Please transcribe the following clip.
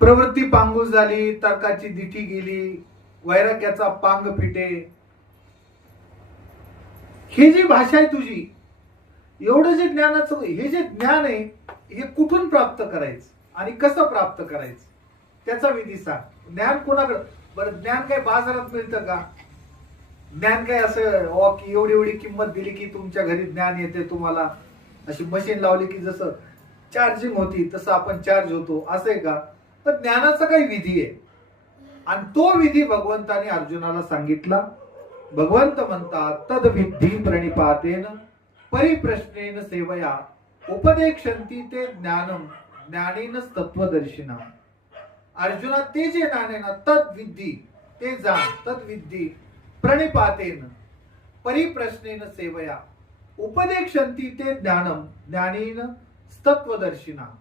प्रवृत्ती पांगूस झाली, तर्काची दिठी गेली, वैराग्याचा पांग फिटे. हे जी भाषा आहे तुझी, एवढं जे ज्ञानाचं, हे जे ज्ञान आहे, हे कुठून प्राप्त करायचं आणि कसं प्राप्त करायचं त्याचा विधी सांग. ज्ञान कोणाकडे? बरं, ज्ञान काय बाजारात मिळतं का? ज्ञान काय असं की एवढी एवढी किंमत दिली की तुमच्या घरी ज्ञान येते तुम्हाला, अशी मशीन लावली की जसं चार्जिंग होती तसं आपण चार्ज होतो, असं आहे का? तर ज्ञानाचा काही विधी आहे आणि तो विधी भगवंताने अर्जुनाला सांगितला. भगवंत म्हणतात, तद विद्धी प्रणिपातेन परिप्रश्नेन सेवया उपदेक्षन्ति ते ज्ञानम ज्ञानेन तत्वदर्शिना. अर्जुना, ते जे ज्ञान आहे ना, तद विद्धी, ते जाण, तद विद्धी प्रणिपातेन परिप्रश्नेन सेवया उपदेक्षन्ति ते ज्ञानम ज्ञानेन तत्वदर्शिना.